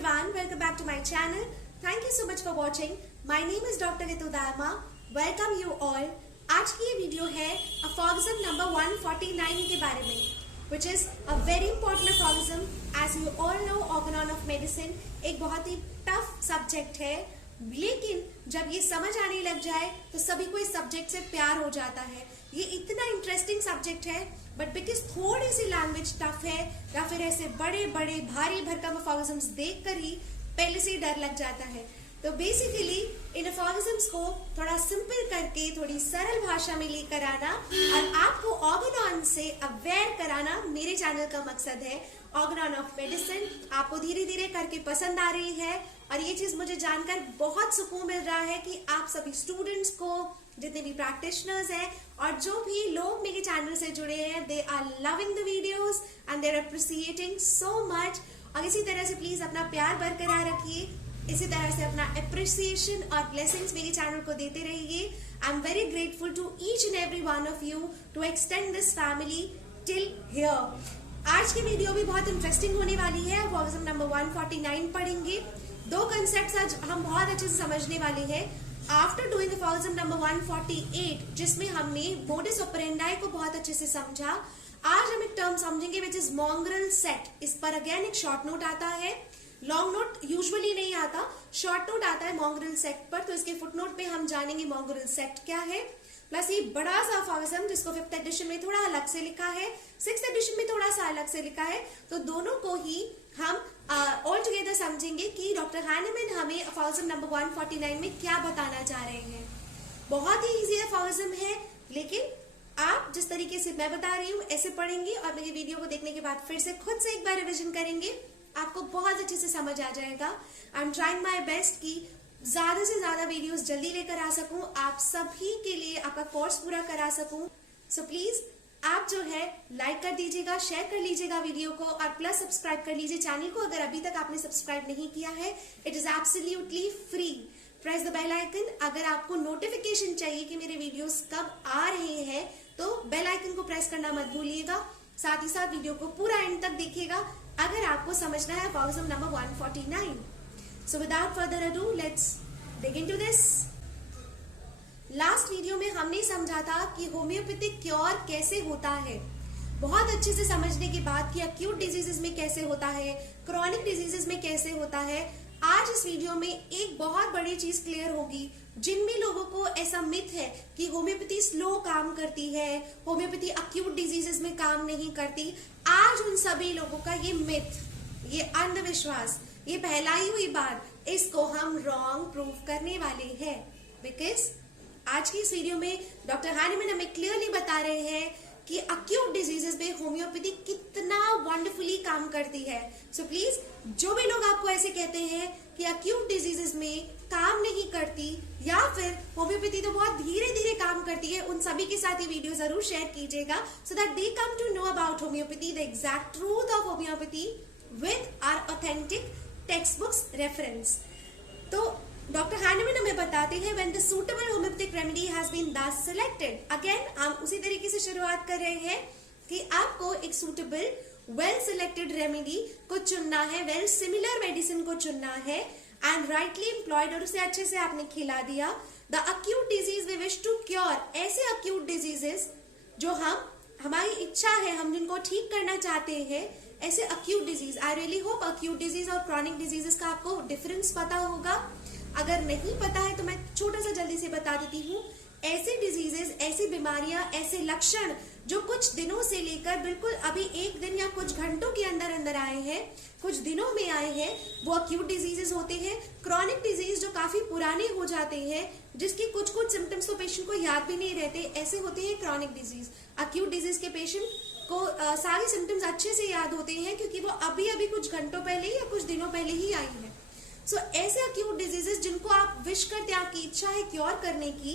everyone, welcome back to my channel. Thank you so much for watching. My name is Dr. Ritu Dharma. Welcome you all. आज की ये video है aphorism number 149 के बारे में, which is a very important aphorism. As you all know, organon of medicine एक बहुत ही tough subject है, लेकिन जब ये समझ आने लग जाए तो सभी को इस सब्जेक्ट से प्यार हो जाता है. ये इतना इंटरेस्टिंग सब्जेक्ट है, बट बिकॉज थोड़ी सी लैंग्वेज टफ है या फिर ऐसे बड़े बड़े भारी भरकम अफॉरिजम्स देखकर ही पहले से डर लग जाता है. तो बेसिकली इन अफॉरिजम्स को थोड़ा सिंपल करके थोड़ी सरल भाषा में लेकर आना और आपको ऑर्गेनॉन से अवेयर कराना मेरे चैनल का मकसद है. ऑर्गेनॉन ऑफ मेडिसिन आपको धीरे धीरे करके पसंद आ रही है और ये चीज मुझे जानकर बहुत सुकून मिल रहा है कि आप सभी स्टूडेंट्स को, जितने भी प्रैक्टिशनर्स हैं और जो भी लोग मेरे चैनल से जुड़े हैं, they are loving the videos and they are appreciating so much. और इसी तरह से प्लीज अपना प्यार बरकरार रखिए, इसी तरह से अपना अप्रिसिएशन और ब्लेसिंग्स मेरे चैनल को देते रहिए. I am very grateful to each and every one of you to extend this family till here. आज की वीडियो भी बहुत इंटरेस्टिंग होने वाली है. अफॉरिज्म नंबर 149 पढ़ेंगे. दो कंसेप्ट आज हम बहुत अच्छे से समझने वाले हैं. आफ्टर डूइंग अफॉरिज्म नंबर 148, जिसमें हमने मोडस ऑपरेंडाई को बहुत अच्छे से समझा, आज हम एक टर्म समझेंगे विच इज मॉन्ग्रल सेट. इस पर अगेन एक शॉर्ट नोट आता है. लॉन्ग नोट यूजुअली नहीं आता, शॉर्ट नोट आता है मॉन्ग्रल सेट पर. तो इसके फुटनोट पे हम जानेंगे मॉन्ग्रल सेट क्या है, प्लस ये बड़ा सा अफॉरिज्म जिसको 5th एडिशन में थोड़ा अलग से लिखा है, 6th एडिशन में थोड़ा सा अलग से लिखा है. तो दोनों को ही हम ऑल टुगेदर समझेंगे कि डॉक्टर हैनेमैन हमें अफॉरिज्म नंबर 149 में क्या बताना चाह रहे हैं. बहुत ही इजी अफॉरिज्म है, लेकिन आप जिस तरीके से मैं बता रही हूँ ऐसे पढ़ेंगे और मेरी वीडियो को देखने के बाद फिर से खुद से एक बार रिविजन करेंगे, आपको बहुत अच्छे से समझ आ जाएगा. I am trying my best कि ज्यादा से ज्यादा वीडियोस जल्दी लेकर आ सकूं, आप सभी के लिए आपका कोर्स पूरा करा सकूं. सो प्लीज आप जो है लाइक कर दीजिएगा, शेयर कर लीजिएगा वीडियो को और प्लस सब्सक्राइब कर लीजिए चैनल को अगर अभी तक आपने सब्सक्राइब नहीं किया है. It is absolutely free. Press the bell icon. अगर आपको नोटिफिकेशन चाहिए कि मेरे वीडियोस कब आ रहे हैं तो बेल आइकन को प्रेस करना मत भूलिएगा. साथ ही साथ वीडियो को पूरा एंड तक देखिएगा अगर आपको समझना है aphorism number 149. So without further ado, let's dig into this. Last video में हमने समझा था कि होम्योपैथिक क्योर कैसे होता है. बहुत अच्छे से समझने के बाद कि अक्यूट डिजीजेस में कैसे होता है, क्रॉनिक डिजीजेस में कैसे होता है, आज इस वीडियो में एक बहुत बड़ी चीज क्लियर होगी. जिन भी लोगों को ऐसा मिथ है कि होम्योपैथी स्लो काम करती है, होम्योपैथी अक्यूट डिजीजेस में काम नहीं करती, आज उन सभी लोगों का ये मिथ, ये अंधविश्वास, ये फैलाई हुई बात, इसको हम रॉन्ग प्रूव करने वाले हैं. बिकॉज आज की इस वीडियो में डॉक्टर हैनेमैन हमें क्लियरली बता रहे हैं कि अक्यूट डिजीजेस में होम्योपैथी कितना वंडरफुली काम करती है. सो प्लीज जो भी लोग आपको ऐसे कहते हैं कि अक्यूट डिजीजेस में काम नहीं करती या फिर होम्योपैथी तो बहुत धीरे धीरे काम करती है, उन सभी के साथ ये वीडियो जरूर शेयर कीजिएगा so that they come to know about homeopathy, the exact truth of homeopathy with our authentic textbooks reference. तो डॉक्टर हैनेमैन हमें बताते हैं when the suitable homeopathic remedy has been thus selected. Again हम उसी तरीके से शुरुआत कर रहे हैं कि आपको एक suitable well selected remedy को चुनना है, well similar medicine को चुनना है and rightly employed, और उसे अच्छे से आपने खिला दिया. The acute disease we wish to cure, ऐसे acute diseases जो हमारी इच्छा है, हम जिनको ठीक करना चाहते हैं, ऐसे acute disease. I really hope acute disease और क्रॉनिक डिजीजेस का आपको डिफरेंस पता होगा. अगर नहीं पता है तो मैं छोटा सा जल्दी से बता देती हूँ. ऐसे डिजीजेस, ऐसी बीमारियां, ऐसे लक्षण जो कुछ दिनों से लेकर बिल्कुल अभी एक दिन या कुछ घंटों के अंदर अंदर आए हैं, कुछ दिनों में आए हैं, वो अक्यूट डिजीजेस होते हैं. क्रॉनिक डिजीज जो काफी पुराने हो जाते हैं, जिसके कुछ कुछ सिम्टम्स तो पेशेंट को याद भी नहीं रहते, ऐसे होते हैं क्रॉनिक डिजीज. अक्यूट डिजीज के पेशेंट को सारे सिम्टम्स अच्छे से याद होते हैं क्योंकि वो अभी अभी कुछ घंटों पहले या कुछ दिनों पहले ही आई है. सो ऐसे अक्यूट डिजीजेस जिनको आप विश करते हैं, आपकी इच्छा है क्योर करने की,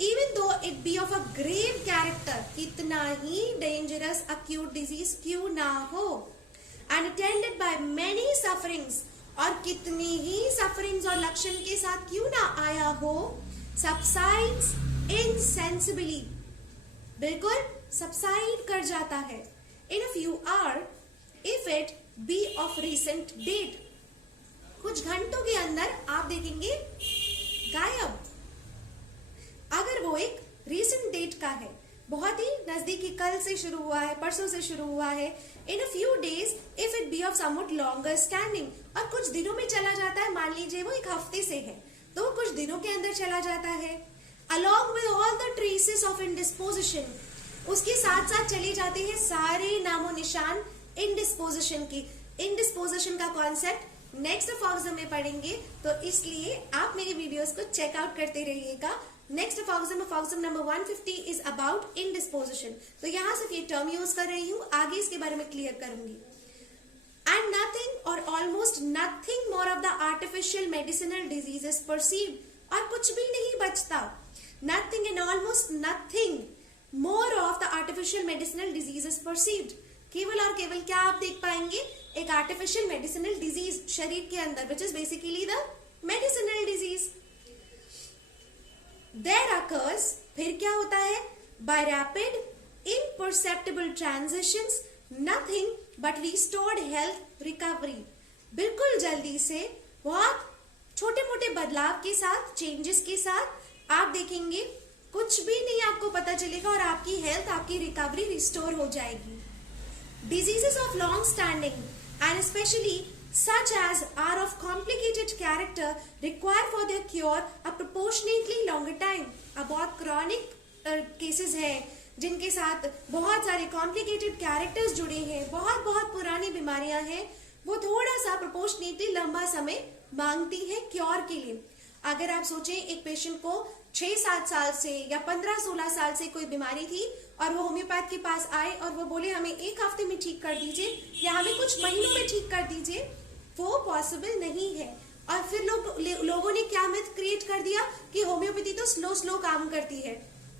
even though it be of a grave character, कितना ही डेंजरस अक्यूट डिजीज क्यों ना हो, and attended by many sufferings, और कितनी ही सफरिंग्स और लक्षण के साथ क्यों ना आया हो, सबसाइड्स इनसेंसिबली, बिल्कुल सबसाइड कर जाता है in a few hour if it be of recent date. कुछ घंटों के अंदर आप देखेंगे गायब। अगर वो एक रीसेंट डेट का है, बहुत ही नजदीकी, कल से शुरू हुआ है, परसों से शुरू हुआ है, in a few days if it be of somewhat longer standing, और कुछ दिनों में चला जाता है, मान लीजिए वो एक हफ्ते से है तो वो कुछ दिनों के अंदर चला जाता है। Along with all the traces of indisposition, उसके साथ साथ चली जाती है सारे नामो निशान इंडिस्पोजिशन की। इंडिस्पोजिशन का कॉन्सेप्ट नेक्स्ट अफॉक्सम में पढ़ेंगे, तो इसलिए आप मेरी वीडियोस को चेकआउट करते रहिएगा। Next aphorism number 150 is about indisposition. तो यहां सिर्फ ये टर्म यूज कर रही हूं, आगे इसके बारे में क्लियर करूंगी। एंड नथिंग और almost nothing more of the artificial medicinal diseases perceived, और कुछ भी नहीं बचता। Nothing and almost nothing more of the artificial medicinal diseases perceived, केवल और केवल क्या आप देख पाएंगे, एक आर्टिफिशियल मेडिसिनल डिजीज शरीर के अंदर, which is basically the medicinal disease. There occurs, फिर क्या होता है, by rapid imperceptible transitions, nothing but restored health recovery, बिल्कुल जल्दी से बहुत छोटे मोटे बदलाव के साथ, चेंजेस के साथ आप देखेंगे कुछ भी नहीं आपको पता चलेगा और आपकी हेल्थ, आपकी रिकवरी रिस्टोर हो जाएगी। Diseases of long standing and especially such as are of complicated character require for their cure a proportionately longer time। अब बहुत chronic cases हैं जिनके साथ बहुत सारे complicated characters जुड़े हैं, बहुत बहुत पुरानी बीमारियां हैं, वो थोड़ा सा proportionately लंबा समय मांगती हैं क्योर के लिए। अगर आप सोचें एक पेशेंट को 6-7 साल से या 15-16 साल से कोई बीमारी थी और वो होम्योपैथ के पास आए और वो बोले हमें एक हफ्ते में ठीक कर दीजिए या हमें कुछ महीनों में ठीक कर दीजिए, वो पॉसिबल नहीं है। और फिर लोगों ने क्या मिथ क्रिएट कर दिया कि होम्योपैथी तो स्लो काम करती है,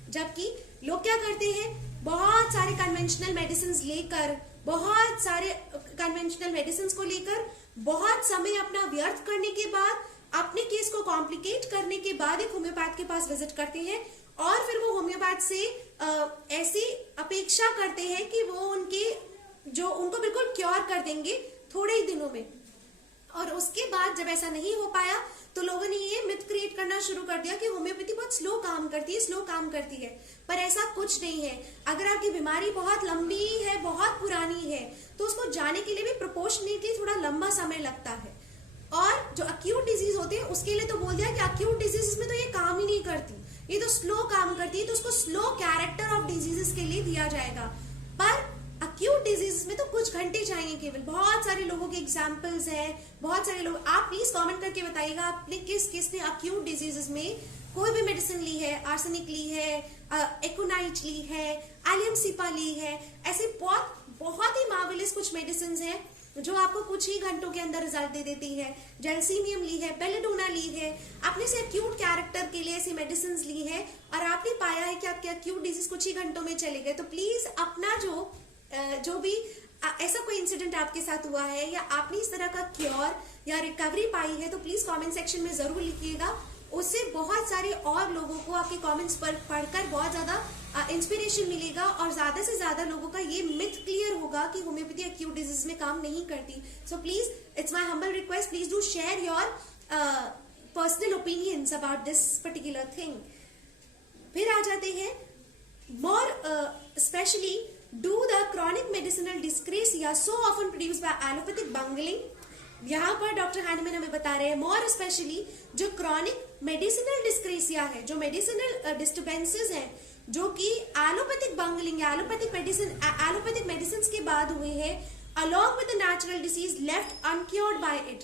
जबकि लोग क्या करते हैं, बहुत सारे कन्वेंशनल मेडिसिन लेकर, बहुत सारे कन्वेंशनल मेडिसिन को लेकर बहुत समय अपना व्यर्थ करने के बाद, अपने केस को कॉम्प्लिकेट करने के बाद एक होम्योपैथ के पास विजिट करते हैं और फिर वो होम्योपैथ से ऐसी अपेक्षा करते हैं कि वो उनको बिल्कुल क्योर कर देंगे थोड़े ही दिनों में। और उसके बाद जब ऐसा नहीं हो पाया तो लोगों ने ये मिथ क्रिएट करना शुरू कर दिया कि होम्योपैथी बहुत स्लो काम करती है, पर ऐसा कुछ नहीं है। अगर आपकी बीमारी बहुत लंबी है, बहुत पुरानी है, तो उसको जाने के लिए भी प्रोपोर्शनेटली थोड़ा लंबा समय लगता है। और जो अक्यूट डिजीज होते हैं उसके लिए तो बोल दिया कि अक्यूट डिजीज में तो ये काम ही नहीं करती, ये तो स्लो काम करती है, तो उसको स्लो कैरेक्टर ऑफ डिजीजेस के लिए दिया जाएगा। पर अक्यूट डिजीज में तो कुछ घंटे चाहिए केवल। बहुत सारे लोगों के एग्जांपल्स हैं, बहुत सारे लोग, आप प्लीज कमेंट करके बताइएगा आपने किसने अक्यूट डिजीजेस में कोई भी मेडिसिन ली है, आर्सेनिक ली है, एकोनाइट ली है, एलियमसिपा ली है, ऐसे बहुत ही मार्वेलस कुछ मेडिसिन हैं जो आपको कुछ ही घंटों के अंदर रिजल्ट दे देती है। जेलसीनियम ली है, बेलेडोना ली है, आपने से अक्यूट कैरेक्टर के लिए ऐसी मेडिसिन ली है और आपने पाया है कि आपके अक्यूट डिजीज कुछ ही घंटों में चले गए। तो प्लीज अपना जो भी ऐसा कोई इंसिडेंट आपके साथ हुआ है या आपने इस तरह का क्योर या रिकवरी पाई है तो प्लीज कमेंट सेक्शन में जरूर लिखिएगा। उससे बहुत सारे और लोगों को आपके कमेंट्स पर पढ़कर बहुत ज्यादा इंस्पिरेशन मिलेगा और ज्यादा से ज्यादा लोगों का ये मिथ क्लियर होगा कि होम्योपैथी अक्यूट डिजीज में काम नहीं करती। So please, it's my humble request, please do share your personal opinions about this particular thing. फिर आ जाते हैं more specially, do the chronic medicinal dyscrasia so often produced by allopathic bungling। यहाँ पर doctor handman हमें बता रहे हैं more specially जो क्रॉनिक मेडिसिनल डिस्क्रेसिया है, जो मेडिसिनल डिस्टर्बेंसेस हैं, जो कि एलोपैथिक बंगलिंग या एलोपैथिक मेडिसिन के बाद हुए हैं, along with the natural disease left uncured by it.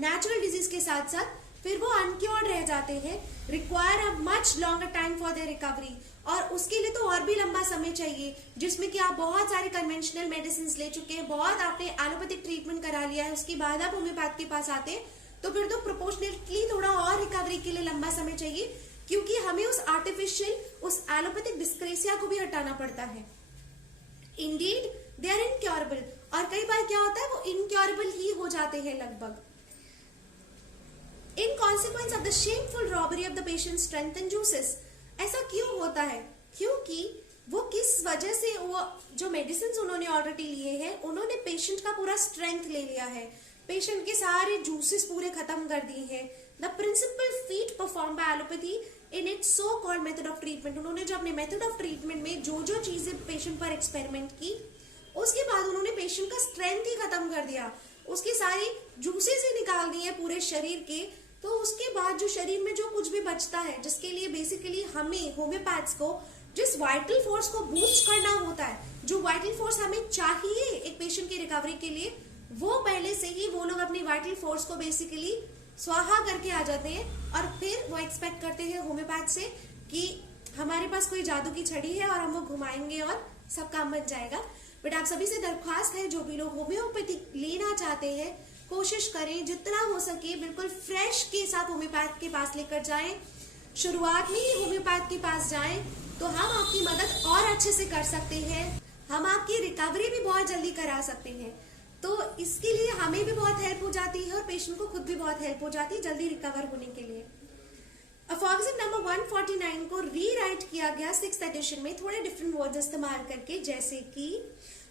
Natural disease के साथ साथ फिर वो अनक्योर्ड रह जाते हैं, require a much longer time for their recovery, और उसके लिए तो और भी लंबा समय चाहिए, जिसमें कि आप बहुत सारे कन्वेंशनल मेडिसिन ले चुके हैं, बहुत आपने एलोपैथिक ट्रीटमेंट करा लिया है, उसके बाद आप होम्योपैथ के पास आते हैं तो फिर तो प्रोपोर्शनेटली थोड़ा और रिकवरी के लिए लंबा समय चाहिए, क्योंकि हमें उस आर्टिफिशियल, उस एलोपैथिक डिस्क्रेसिया को भी हटाना पड़ता है। इंडीड दे आर इनक्योरेबल, और कई बार क्या होता है वो इनक्योरेबल ही हो जाते हैं लगभग। In consequence of the shameful robbery of the patient's strength and juices, ऐसा क्यों होता है? क्योंकि वो किस वजह से वो जो मेडिसिन उन्होंने ऑलरेडी लिए हैं, उन्होंने पेशेंट का पूरा स्ट्रेंथ ले लिया है, पेशेंट के सारे जूसेस पूरे खत्म कर दिए हैं। The principal feat perform by allopathy in its so called method of treatment, उन्होंने जो अपने मेथड ऑफ ट्रीटमेंट में जो जो चीजें पेशेंट पर एक्सपेरिमेंट की, उसके बाद उन्होंने पेशेंट का स्ट्रेंथ ही खत्म कर दिया, उसकी सारी जूसेस ही निकाल दी है पूरे शरीर के। तो उसके बाद जो शरीर में जो कुछ भी बचता है, जिसके लिए बेसिकली हमें होम्योपैथ्स को जिस वाइटल फोर्स को बूस्ट करना होता है, जो वाइटल फोर्स हमें चाहिए एक पेशेंट की रिकवरी के लिए, वो पहले से ही वो लोग अपनी वाइटल फोर्स को बेसिकली स्वाहा करके आ जाते हैं और फिर वो एक्सपेक्ट करते हैं होम्योपैथ से कि हमारे पास कोई जादू की छड़ी है और हम वो घुमाएंगे और सब काम बन जाएगा। बट आप सभी से दरख्वास्त है, जो भी लोग होम्योपैथी लेना चाहते हैं, कोशिश करें जितना हो सके बिल्कुल फ्रेश के साथ होम्योपैथ के पास लेकर जाएं। शुरुआत में ही होम्योपैथ के पास जाएं तो हम आपकी मदद और अच्छे से कर सकते हैं, हम आपकी रिकवरी भी बहुत जल्दी करा सकते हैं। तो इसके लिए हमें भी बहुत हेल्प हो जाती है और पेशेंट को खुद भी बहुत हेल्प हो जाती है जल्दी रिकवर होने के लिए। अफॉक्सिब नंबर 149 को रीराइट किया गया 6th एडिशन में थोड़े डिफरेंट वर्ड्स इस्तेमाल करके, जैसे कि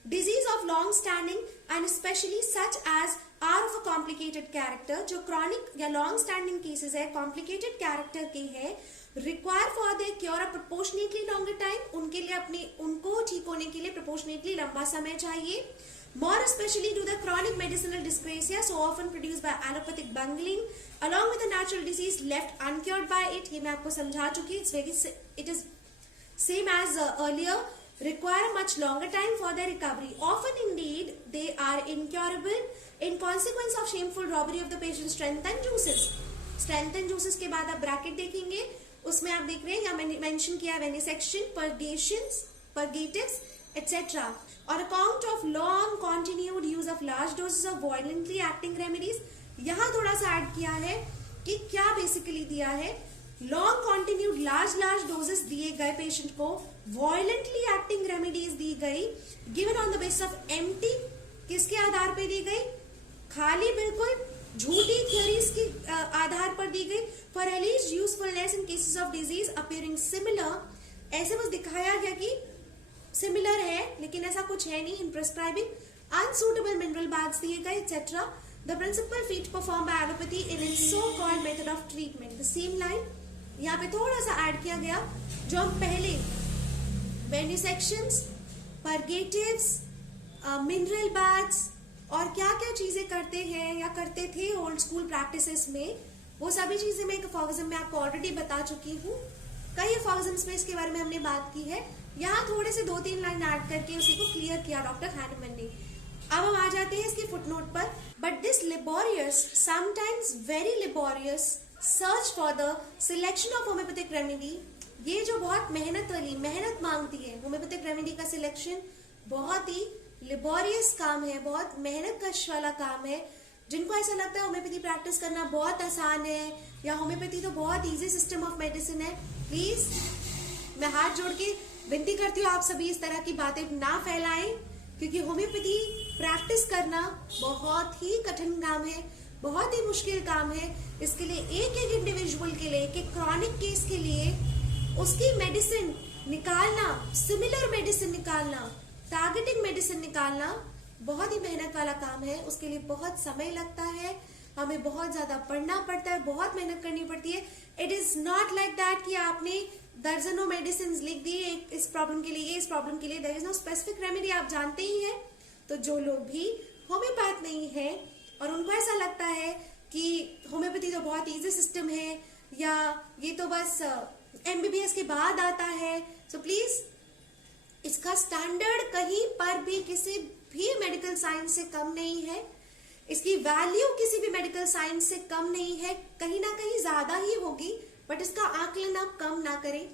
disease of long standing and specially such as are of a complicated character, जो क्रॉनिक या लॉन्ग स्टैंडिंग केसेस है, कॉम्प्लिकेटेड कैरेक्टर के हैं, require for the cure a proportionately longer time, उनके लिए उनको ठीक होने के लिए प्रोपोर्शनेटली लंबा समय चाहिए। More especially to the chronic medicinal dyscrasia so often produced by allopathic bungling along with the natural disease left uncured by it, ये मैं आपको समझा चुकी, it is same as earlier, require much longer time for their recovery. Often indeed they are incurable in consequence of shameful robbery of the patient's strength and juices. Strength and juices के बाद आप bracket देखेंगे, उसमें आप देख रहे हैं यहाँ मैंने मेंशन किया वेनिसेक्शन, purgations, purgatives etc. On account of long continued use of large doses of violently acting remedies, यहाँ थोड़ा सा ऐड किया है कि क्या बेसिकली दिया है, लॉन्ग कॉन्टिन्यूड लार्ज डोजेस दिए गए पेशेंट को, वायलेंटली एक्टिंग रेमेडीज दी गई, given on the basis of empty, किसके आधार पे दी गई, खाली बिल्कुल झूठी थ्योरीज के आधार पर दी गई, for एलिज्ड usefulness in cases of disease appearing similar, ऐसे बस दिखाया गया कि सिमिलर है लेकिन ऐसा कुछ है नहीं, in prescribing unsuitable mineral baths दिए गए etcetera. The principal feat perform by allopathy in its so called method of treatment, the same line यहाँ पे थोड़ा सा ऐड किया गया, जो हम पहले वेनिसेक्शंस, परगेटिव्स, मिनरल बाथ्स और क्या क्या चीजें करते हैं या करते थे ओल्ड स्कूल प्रैक्टिसेस में, वो सभी चीजें मैं एक अफॉक्सिम में आपको ऑलरेडी बता चुकी हूँ। कई अफॉक्सिम्स में इसके बारे में हमने बात की है, यहाँ थोड़े से 2-3 लाइन ऐड करके उसी को क्लियर किया डॉक्टर हैनमन ने। अब हम आ जाते हैं इसके फुटनोट पर। But this laborious, sometimes very laborious search for the selection of homeopathic remedy, ये जो बहुत मेहनत मांगती है होम्योपैथिक रेमेडी का सिलेक्शन, बहुत ही लेबोरियस काम है, बहुत मेहनत कश वाला काम है। जिनको ऐसा लगता है होम्योपैथी प्रैक्टिस करना बहुत आसान है या होम्योपैथी तो बहुत इजी सिस्टम ऑफ मेडिसिन है, प्लीज मैं हाथ जोड़ के विनती करती हूँ आप सभी इस तरह की बातें ना फैलाएं, क्योंकि होम्योपैथी प्रैक्टिस करना बहुत ही कठिन काम है, बहुत ही मुश्किल काम है। इसके लिए एक एक इंडिविजुअल के लिए, एक एक क्रॉनिक केस के लिए उसकी मेडिसिन निकालना, सिमिलर मेडिसिन निकालना, टारगेटिंग मेडिसिन निकालना बहुत ही मेहनत वाला काम है। उसके लिए बहुत समय लगता है, हमें बहुत ज्यादा पढ़ना पड़ता है, बहुत मेहनत करनी पड़ती है। It is not like that कि आपने दर्जनों मेडिसिन लिख दी इस प्रॉब्लम के लिए, इस प्रॉब्लम के लिए, there is no specific remedy, आप जानते ही हैं। तो जो लोग भी होम्योपैथ नहीं है और उनको ऐसा लगता है कि होम्योपैथी तो बहुत इजी सिस्टम है या ये तो बस एमबीबीएस के बाद आता है, सो प्लीज इसका स्टैंडर्ड कहीं पर भी किसी भी मेडिकल साइंस से कम नहीं है, इसकी वैल्यू किसी भी मेडिकल साइंस से कम नहीं है, कहीं ना कहीं ज्यादा ही होगी, बट इसका आकलन आप कम ना करें।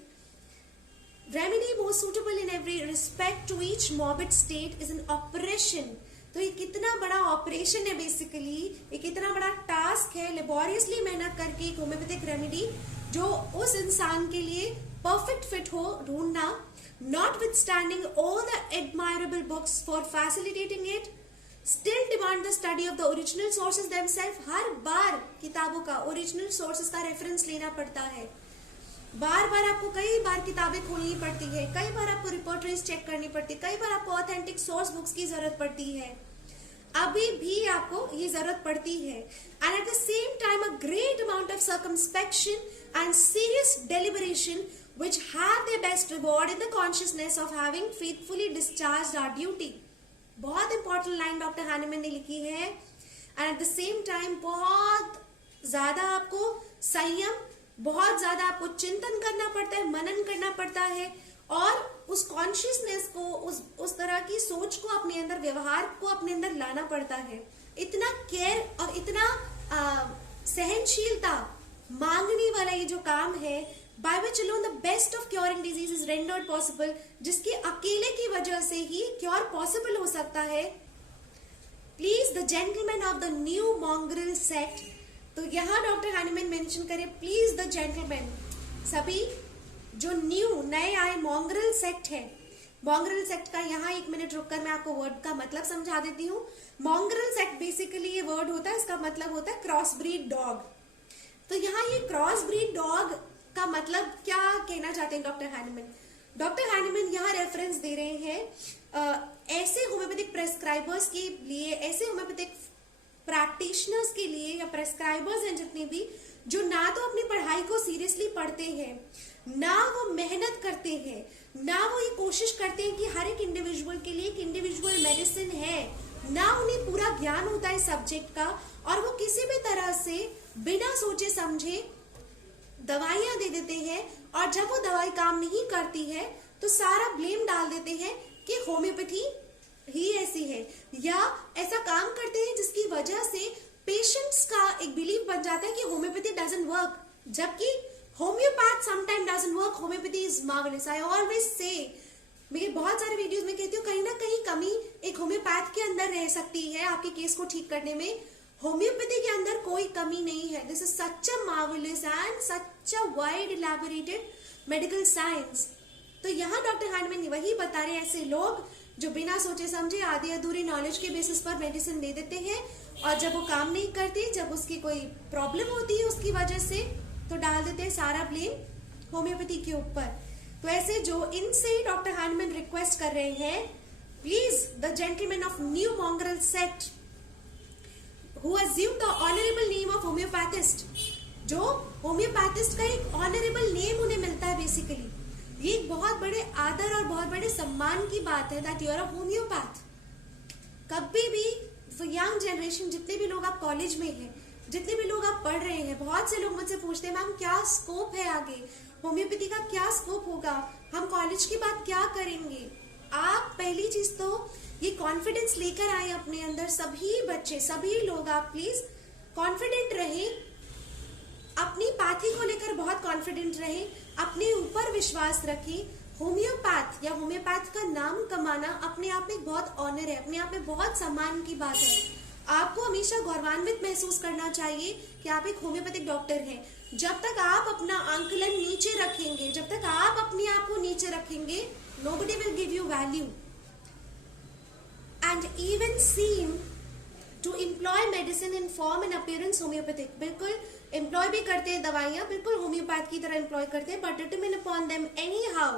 Remedy most suitable in every respect to each morbid state is an operation. तो ये कितना बड़ा ऑपरेशन है, बेसिकली ये कितना बड़ा टास्क है, लेबोरियसली मेहनत करके एक होम्योपैथिक रेमेडी जो उस इंसान के लिए परफेक्ट फिट हो ढूंढना, notwithstanding all the admirable books for facilitating it, still demand the study of the original sources themselves। हर बार किताबों का ओरिजिनल सोर्सेज का रेफरेंस लेना पड़ता है, बार बार आपको कई बार किताबें खोलनी पड़ती है, कई बार आपको रिपोर्टरीज चेक करनी पड़ती है, कई बार आपको ऑथेंटिक सोर्स बुक्स की जरूरत पड़ती है। अभी भी आपको ये जरूरत पड़ती है। And at the same time a great amount of circumspection and serious deliberation which have their best reward in the consciousness of having faithfully discharged our duty। बहुत इंपॉर्टेंट लाइन डॉक्टर हैनीमैन ने लिखी है। And at the same time बहुत ज्यादा आपको संयम, बहुत ज्यादा आपको चिंतन करना पड़ता है, मनन करना पड़ता है, और उस कॉन्शियसनेस को, उस तरह की सोच को अपने अंदर, व्यवहार को अपने अंदर लाना पड़ता है। इतना केयर और इतना सहनशीलता मांगने वाला ये जो काम है, by which alone the best of curing disease is rendered possible, जिसकी अकेले की वजह से ही क्योर पॉसिबल हो सकता है। Please the gentleman of the new mongrel sect, तो यहाँ डॉक्टर हैनीमैन मेंशन करे प्लीज द जेंटलमैन, सभी जो न्यू नए आए मॉन्ग्रेल सेक्ट है। मॉन्ग्रेल सेक्ट का यहाँ 1 मिनट रुककर मैं आपको वर्ड का मतलब समझा देती हूँ। मॉन्ग्रेल सेक्ट बेसिकली ये वर्ड होता है, इसका मतलब होता है क्रॉस ब्रीड डॉग। तो यहाँ ये क्रॉस ब्रीड डॉग का मतलब क्या कहना चाहते हैं डॉक्टर हैनीमैन? डॉक्टर हैनीमैन यहाँ रेफरेंस दे रहे हैं ऐसे होम्योपैथिक प्रेस्क्राइबर्स के लिए, ऐसे होम्योपैथिक प्रैक्टिशनर्स के लिए या प्रेस्क्राइबर्स हैं जितने भी, जो ना तो अपनी पढ़ाई को सीरियसली पढ़ते हैं, ना वो मेहनत करते हैं, ना वो ये कोशिश करते हैं कि हर एक इंडिविजुअल के लिए एक इंडिविजुअल मेडिसिन है, ना उन्हें पूरा ज्ञान होता है सब्जेक्ट का, और वो किसी भी तरह से बिना सोचे समझे दवाइयां दे देते हैं, और जब वो दवाई काम नहीं करती है तो सारा ब्लेम डाल देते हैं कि होम्योपैथी ही ऐसी है, या ऐसा काम करते हैं जिसकी वजह से पेशेंट्स का एक बिलीफ बन जाता है कि होम्योपैथी डजंट वर्क, जबकि homeopath sometime doesn't work, homeopathy is marvellous. I always से, मेरे बहुत सारे वीडियोस में कहती हूँ कहीं ना कहीं कमी एक होम्योपैथ के अंदर रह सकती है आपके केस को ठीक करने में। होम्योपैथी के अंदर कोई कमी नहीं है। This is such a marvellous and such a wide elaborated medical science. तो यहाँ डॉक्टर हैनीमैन वही बता रहे हैं, ऐसे लोग जो बिना सोचे समझे आधी अधूरी नॉलेज के बेसिस पर मेडिसिन दे देते हैं, और जब वो काम नहीं करती, जब उसकी कोई प्रॉब्लम होती है उसकी वजह से, तो डाल देते हैं सारा ब्लेम होम्योपैथी के ऊपर। तो ऐसे जो इनसे डॉक्टर हैनीमैन रिक्वेस्ट कर रहे हैं, please the gentleman of new mongrel sect who assumed the honorable name of homeopathist, जो होम्योपैथिस्ट का एक ऑनरेबल नेम उन्हें मिलता है बेसिकली। ये एक बहुत बड़े आदर और बहुत बड़े सम्मान की बात है that you are a homeopath. कभी भी यंग जनरेशन, जितने भी लोग आप कॉलेज में हैं, जितने भी लोग आप पढ़ रहे हैं, बहुत से लोग मुझसे पूछते हैं मैम क्या स्कोप है आगे, होम्योपैथी का क्या स्कोप होगा, हम कॉलेज के बाद क्या करेंगे। आप पहली चीज तो ये कॉन्फिडेंस लेकर आए अपने अंदर, सभी बच्चे, सभी लोग, आप प्लीज कॉन्फिडेंट रहें, अपनी पाथी को लेकर बहुत कॉन्फिडेंट रहें, अपने ऊपर विश्वास रखें। होम्योपैथ या होम्योपैथ का नाम कमाना अपने आप में बहुत ऑनर है, अपने आप में बहुत सम्मान की बात है। आपको हमेशा गौरवान्वित महसूस करना चाहिए कि आप एक होम्योपैथिक डॉक्टर हैं। जब तक आप अपना आंकलन नीचे रखेंगे, जब तक आप अपने आप को नीचे रखेंगे, nobody will give you value and even seem to employ medicine in form and appearance homeopathic। बिल्कुल एम्प्लॉय भी करते हैं दवाइयां, बिल्कुल होम्योपैथ की तरह एम्प्लॉय करते हैं, but determine upon them anyhow,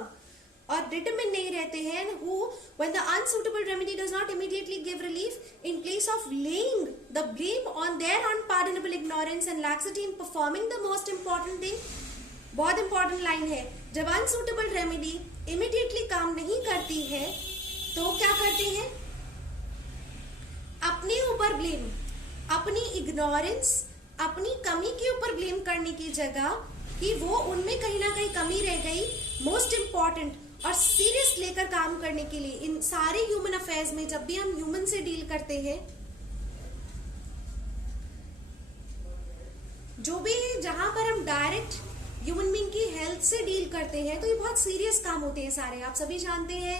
और डिटरमिन नहीं रहते हैं। who when the unsuitable remedy does not immediately give relief, in place of laying the blame on their unpardonable ignorance and laxity in performing the most important thing। बहुत important line है, जब unsuitable remedy immediately काम नहीं करती है तो क्या करते हैं, अपने ऊपर ब्लेम, अपनी इग्नोरेंस, अपनी कमी के ऊपर ब्लेम करने की जगह कि वो उनमें कहीं ना कहीं कमी रह गई, मोस्ट इंपॉर्टेंट और सीरियस लेकर काम करने के लिए। इन सारे ह्यूमन अफेयर्स में जब भी हम ह्यूमन से डील करते हैं, जो भी जहां पर हम डायरेक्ट ह्यूमन बीइंग की हेल्थ से डील करते हैं, तो ये बहुत सीरियस काम होते हैं सारे। आप सभी जानते हैं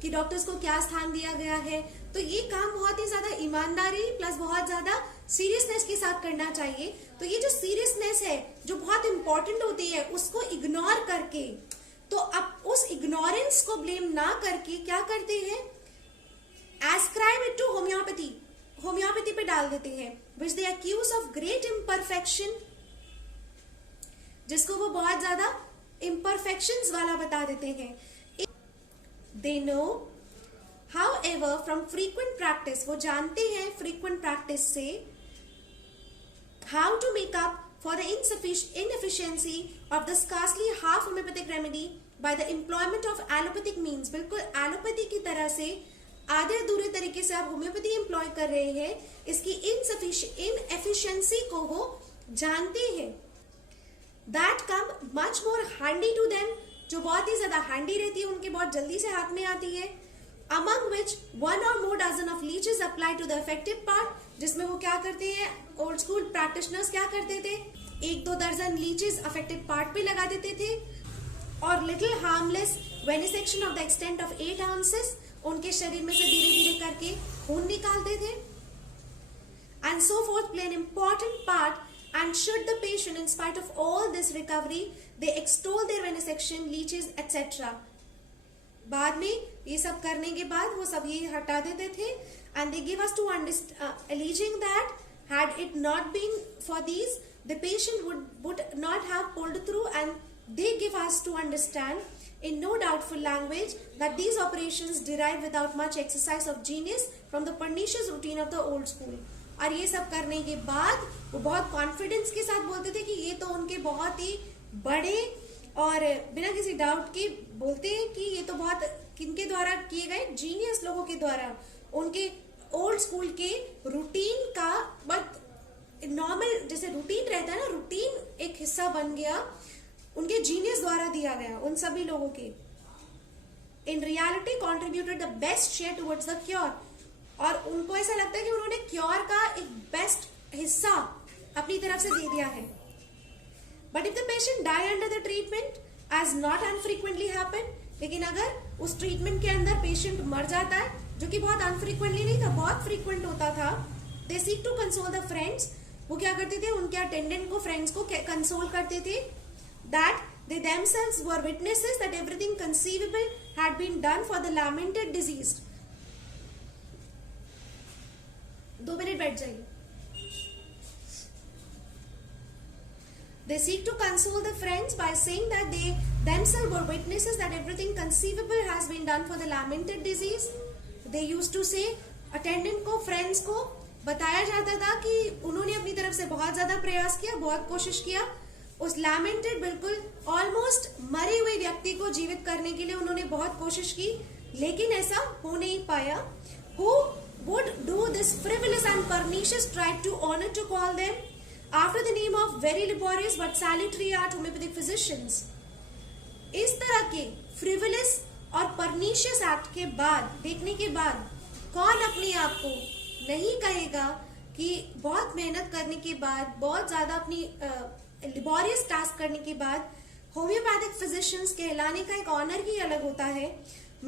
कि डॉक्टर्स को क्या स्थान दिया गया है, तो ये काम बहुत ही ज्यादा ईमानदारी प्लस बहुत ज्यादा सीरियसनेस के साथ करना चाहिए। तो ये जो सीरियसनेस है जो बहुत इंपॉर्टेंट होती है, उसको इग्नोर करके, तो अब उस इग्नोरेंस को ब्लेम ना करके क्या करते हैं, ascribe it to homeopathy, homeopathy पे डाल देते हैं, which they accuse of great imperfection, जिसको वो बहुत ज्यादा इम्परफेक्शंस वाला बता देते हैं। They know However, from frequent practice, वो जानते हैं frequent practice से how to make up for the inefficiency of the scarcely half homeopathic remedy by the employment of allopathic means. बिल्कुल एलोपैथी की तरह से आधे अधूरे तरीके से आप होम्योपैथी एम्प्लॉय कर रहे हैं, इसकी इनएफिशिएंसी को वो जानते हैं. That come much more handy to them, जो बहुत ही ज्यादा हैंडी रहती है, उनके बहुत जल्दी से हाथ में आती है. Among which one or more dozen of leeches apply to the affected part, जिसमें वो क्या करते हैं, ओल्ड स्कूल प्रैक्टिशनर्स क्या करते थे, 1-2 दर्जन लीचेस अफेक्टेड पार्ट पे लगा देते थे, और little harmless venesection of the extent of 8 ounces, उनके शरीर में से धीरे धीरे करके खून निकालते थे. And so forth play an important part, and should the patient, in spite of all this recovery, they extol their venesection, leeches, etc. बाद में ये सब करने के बाद वो सब ये हटा देते थे. And they give us to understand, alleging that had it not been for these, the patient would not have pulled through, and they give us to understand in no doubtful language that these operations derive without much exercise of genius from the pernicious routine of the old school. और ये सब करने के बाद वो बहुत confidence के साथ बोलते थे कि ये तो उनके बहुत ही बड़े, और बिना किसी डाउट के बोलते हैं कि ये तो बहुत किनके द्वारा किए गए, जीनियस लोगों के द्वारा, उनके ओल्ड स्कूल के रूटीन का, बट नॉर्मल जैसे रूटीन रहता है ना, रूटीन एक हिस्सा बन गया, उनके जीनियस द्वारा दिया गया उन सभी लोगों के. In reality contributed the best share towards the cure, और उनको ऐसा लगता है कि उन्होंने क्योर का एक बेस्ट हिस्सा अपनी तरफ से दे दिया है. But if the patient die under the treatment, as not unfrequently happen, लेकिन अगर उस ट्रीटमेंट के अंदर पेशेंट मर जाता है, जो कि बहुत अनफ्रीक्वेंटली नहीं था, बहुत फ्रीक्वेंट होता था, they seek to console the friends, वो क्या करते थे, उनके अटेंडेंट को, फ्रेंड्स को कंसोल करते थे, that they themselves were witnesses that everything conceivable had been done for the lamented deceased. 2 minute बैठ जाइए. They seek to console the friends by saying that they themselves were witnesses that everything conceivable has been done for the lamented disease. They used to say, attendant को, friends को बताया जाता था कि उन्होंने अपनी तरफ से बहुत ज्यादा प्रयास किया, बहुत कोशिश किया, उस लैमेंटेड बिल्कुल ऑलमोस्ट मरे हुए व्यक्ति को जीवित करने के लिए उन्होंने बहुत कोशिश की, लेकिन ऐसा हो नहीं पाया. Who would do this frivolous and pernicious tried to honor to call them after the name of very laborious but salutary art homeopathic physicians. इस तरह के फ्रिवलस और परनीशियस एक्ट के बाद, देखने के बाद, कौन अपने आप को नहीं कहेगा कि बहुत मेहनत करने के बाद, बहुत ज्यादा अपनी लेबोरियस टास्क करने के बाद होम्योपैथिक फिजिशियंस कहलाने का एक ऑनर ही अलग होता है.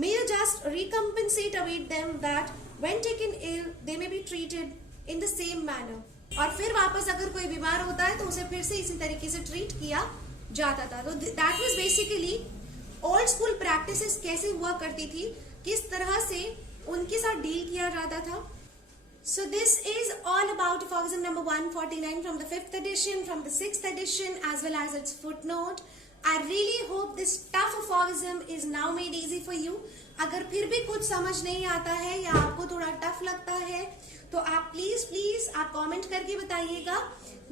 May you just recompensate await them that when taken ill they may be treated in the same manner. और फिर वापस अगर कोई बीमार होता है तो उसे फिर से इसी तरीके से ट्रीट किया जाता था. तो that was basically old school practices कैसे हुआ करती थी, किस तरह से उनके साथ डील किया जाता था. So this is all about aphorism number 149 from the 5th edition, from the 6th edition, as well as its footnote. I really hope this tough aphorism is now made easy for you. अगर फिर भी कुछ समझ नहीं आता है या आपको थोड़ा टफ लगता है तो आप प्लीज आप कमेंट करके बताइएगा,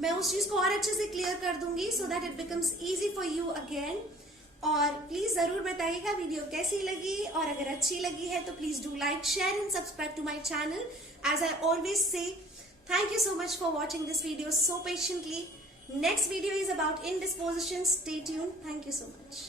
मैं उस चीज को और अच्छे से क्लियर कर दूंगी, so that it becomes easy for you again. और प्लीज जरूर बताइएगा वीडियो कैसी लगी, और अगर अच्छी लगी है तो please do like, share and subscribe to my channel. As I always say, thank you so much for watching this video so patiently. Next video is about indisposition. Stay tuned. Thank you so much.